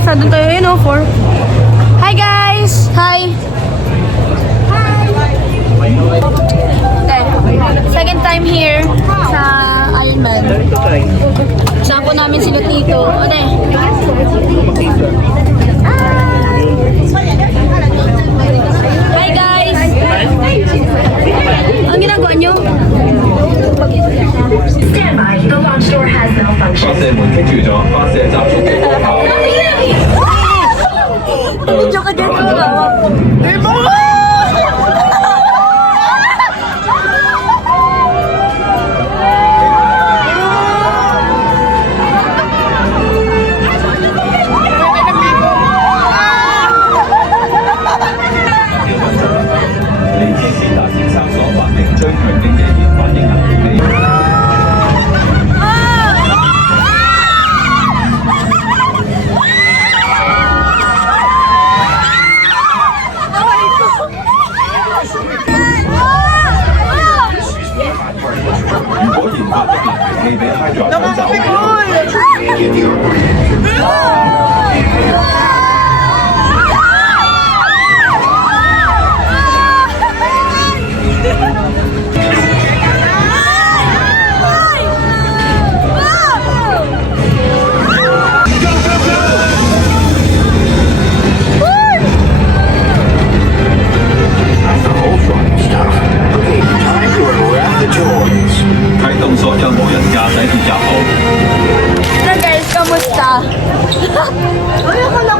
Sa doon tayo yun, 4. Hi guys! Hi! Okay. Second time here sa Ironman. Saan po namin sila tito. Okay. Hi guys! Ang ginagawa nyo? Stand by, the launch door has malfunctioned. 发射門棘住咗，發射集束嘅火炮。 Video ka dyan ko.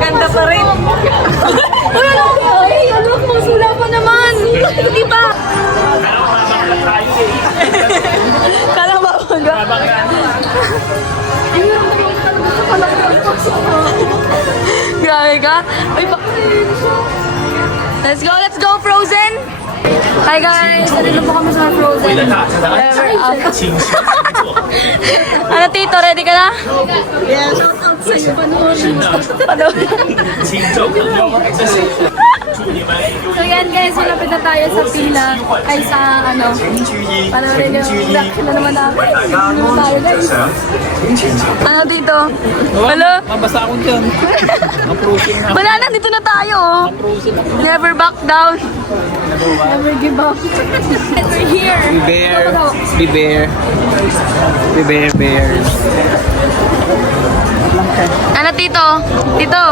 Ganda pa rin. Ay, ano, masula pa naman. Di ba? Kala ba ba? Grabe ka. Ay, let's go, Frozen. Hi guys, nandito po kami sa Frozen. Ever up. Ano tito, ready ka na? Yes. Sa'yo, panoorin. So yan guys, malapit na tayo sa pila. Ay sa ano. Panoorin yung reaction na naman namin. Ano tayo guys? Ano dito? Hello? Mabasa ako dyan. Wala na, dito na tayo. Never back down. Never give up. We're here. Be bear. Be bears. Ano tito? Tito?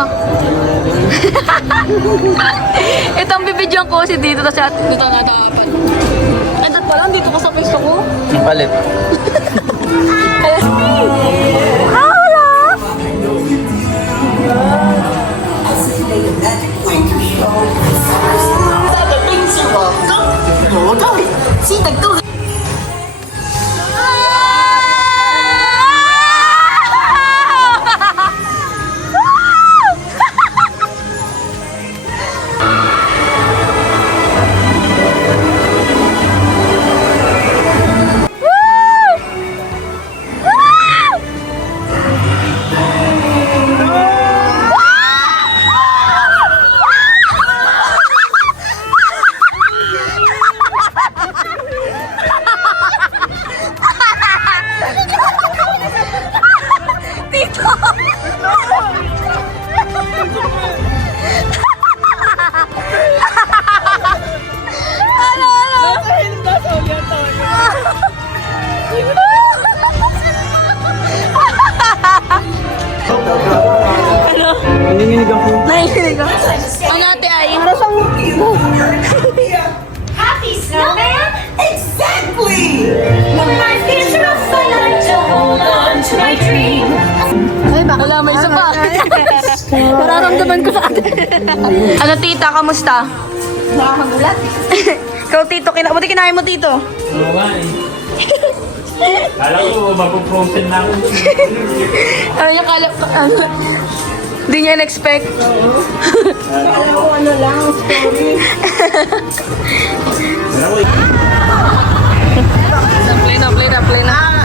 Itong bibidyon ko si dito kasi at dito natakapan. And that pala, dito ka sa pwesto ko. Ang palit. Nanginginig ako. Ano ate ay? Happy snowman? Exactly! My future of fun, I to hold on to my dream. Ay, baka wala, may isa pa. Nararamdaman ko sa ate. Ano tita, kamusta? Nakakagulat. Ikaw tito, buti kinain mo tito. Oo nga eh. Kala ko, mapuprosen na ako. Ano yung ano? Hindi niya in-expect. Alam ko ano lang, story. Play na.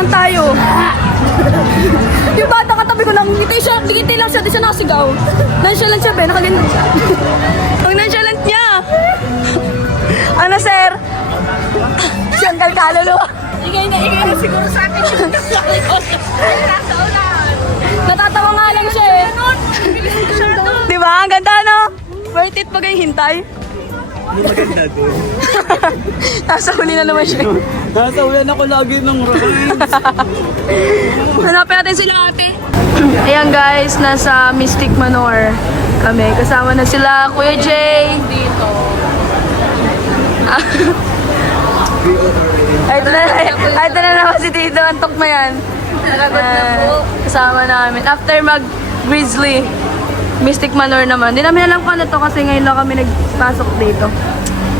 naman tayo. Yung bata katabi ko lang, ngiti lang siya, di siya nakasigaw. Nonchalant siya, be, nakaganyan. Ang nonchalant niya. Ano, sir? Siyang kalkalalo. Ingay na siguro sa atin yung nasa unahan. Natatawa nga lang siya eh. Diba? Ang ganda, no? Worth it pag hintay. Ano maganda doon? Nasa huli na naman siya. Nasa ulan ako lagi ng rides. Hanapin natin sila ate. Ayan guys, nasa Mystic Manor kami. Kasama na sila Kuya Jay. Dito. Ito na naman si Tito. Antok na yan. Kasama namin. After mag-Grizzly, Mystic Manor naman. Di namin alam kung ano to kasi ngayon lang kami nagpasok dito.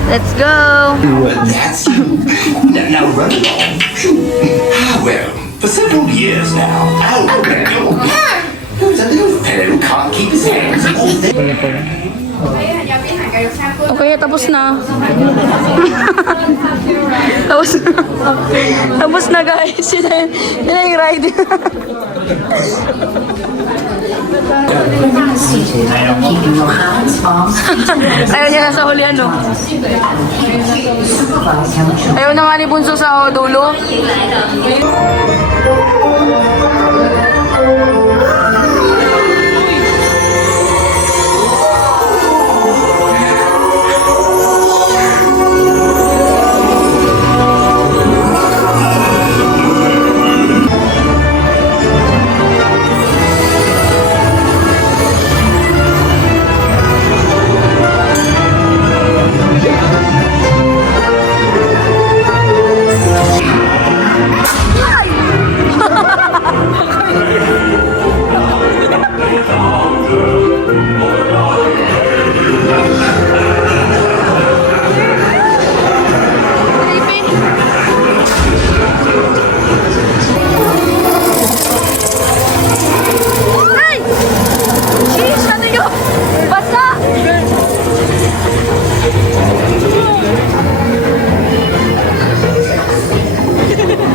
Let's go! That's you. Now run along. Well, for several years now, who's a little fellow who can't keep his hands off the... Okay, tapos na. Tapos na guys. Yun na yung ride. Keeping your hands, arms, Ayaw niya nasa huli ano. Ayaw na nga ni Bunso sa dulo.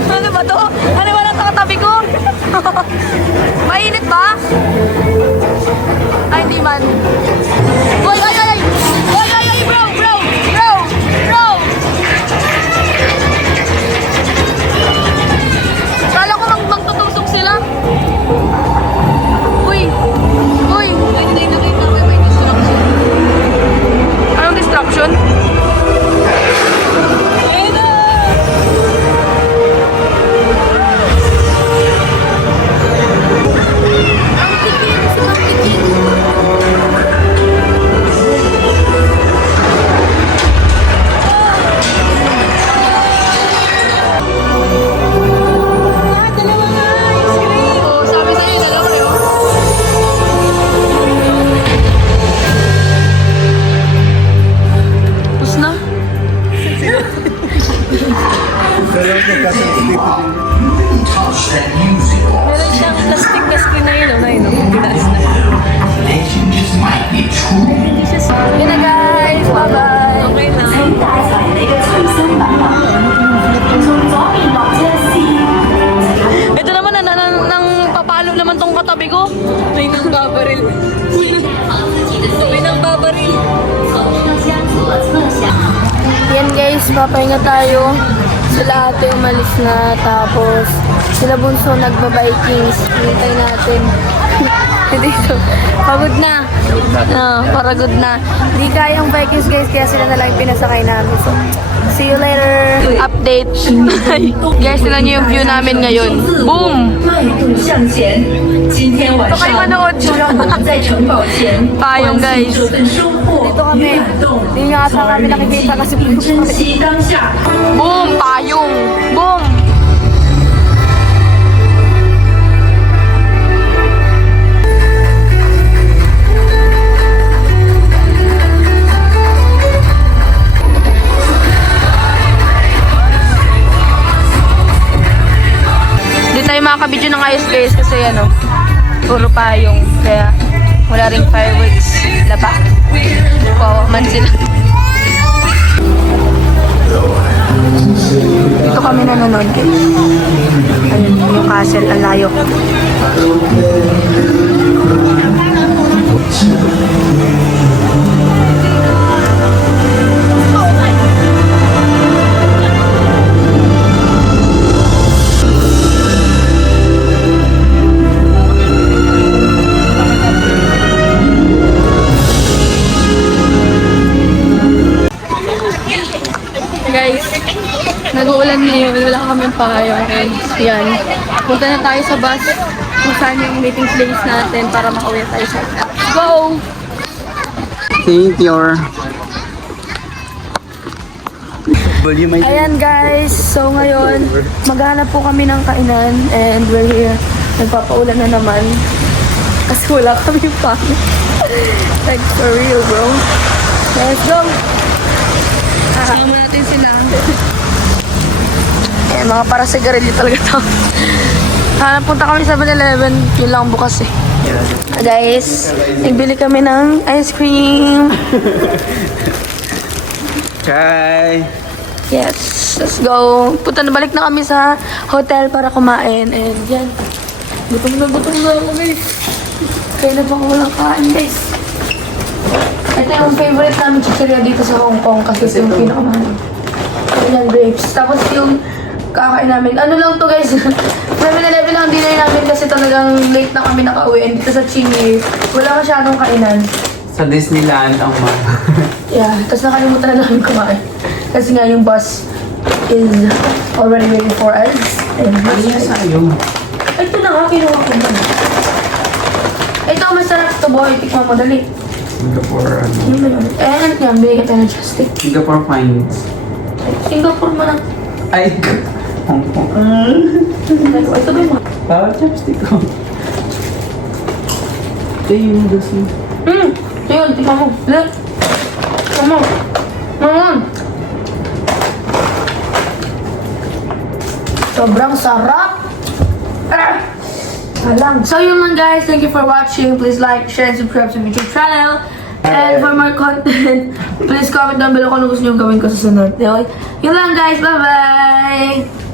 Ano ba to? Ano ba lang katabi ko? Mainit ba? Ay, hindi man. Oy, oy, oy! Oy, oy, oy, bro! Bro! Bro! Bro! Kala ko magtutusok sila. Uy! Uy! Ay, hindi nakita ko may distraction. Anong distraction? Touch that music off. Meron siyang plastic na screen na yun, na yun, tinaas na. Legend just might be true. Yun na guys, bye-bye! Okay na. 帶嚟你嘅隨身品物，從左邊落車先。 Ito naman, nang papalo naman tong katabi ko. May nang babaril. May nang babaril. Yan guys, papahinga tayo. Sila ate umalis na, tapos sila Bunso nagba-bikings. Hintay natin. Dito. Pagod na. Paragod na. Hindi kayang bikings guys, kaya sila na lang yung pinasakay namin. So, see you later. Update. Guys, sila niyo yung view namin ngayon. Boom! 迈步向前。今天晚 Ito kayo 上 manood. 就让我们在城堡前 Payong 欢 guys. 庆这份收获 Dito 与 kami. 感动， Hindi nga ata kami nakikita kasi 珍惜当下。 boom! Payong! Boom! Hindi tayo makakabidyo ng ayos guys kasi ano, puro payong. Kaya wala ring fireworks. Laba. Kawawa man sila. Dito kami nanonood guys. Ano Castle. Ang layo. Guys, nag-uulan ngayon, wala kami payong and yan. Punta na tayo sa bus kung saan yung meeting place natin para makauwi tayo sa hotel. Go! Thank you. Ayan guys, so ngayon, maghanap po kami ng kainan and we're here. Nagpapaulan na naman. Kasi wala kami pa. Like for real bro. Let's go! Kasama natin sila. Eh, mga para sigarilyo talaga to. Punta kami sa 7-Eleven. Yun lang bukas eh. Guys, nagbili kami ng ice cream. Hi. Yes, let's go. Balik na kami sa hotel para kumain. And yan. Gutom na ako guys. Kaya na pa ako walang kain guys. Ito yung favorite namin chicheria dito sa Hong Kong kasi ito yung pinakamahal. Yan, grapes. Tapos yung kakain namin. Ano lang to guys. 7-Eleven lang dinay namin kasi talagang late na kami nakauwi. And dito sa Chingy, wala masyadong kainan. Sa Disneyland ang Yeah, tapos nakalimutan na namin kumain. Kasi nga yung bus is already waiting for us. And sayong. ito na nga, kinuha ko na. Ito, masarap to boy. Tikman mo, dali. Singapore, Ano ba yun? Eh, yan, bigyan kita ng chopstick. Singapore Finds. Singapore mo na. Ay, Hong Kong. Ito ba yung mga? Bawal chopstick ko. Ito yung gusto. Ito yun, tikman mo. Dali. Tikman mo. Sobrang sarap. Alam. So yun lang guys, thank you for watching. Please like, share, and subscribe to my YouTube channel. And for more content, please comment down below kung ano gusto nyo gawin ko sa sunod. Okay? Yun lang guys, bye-bye!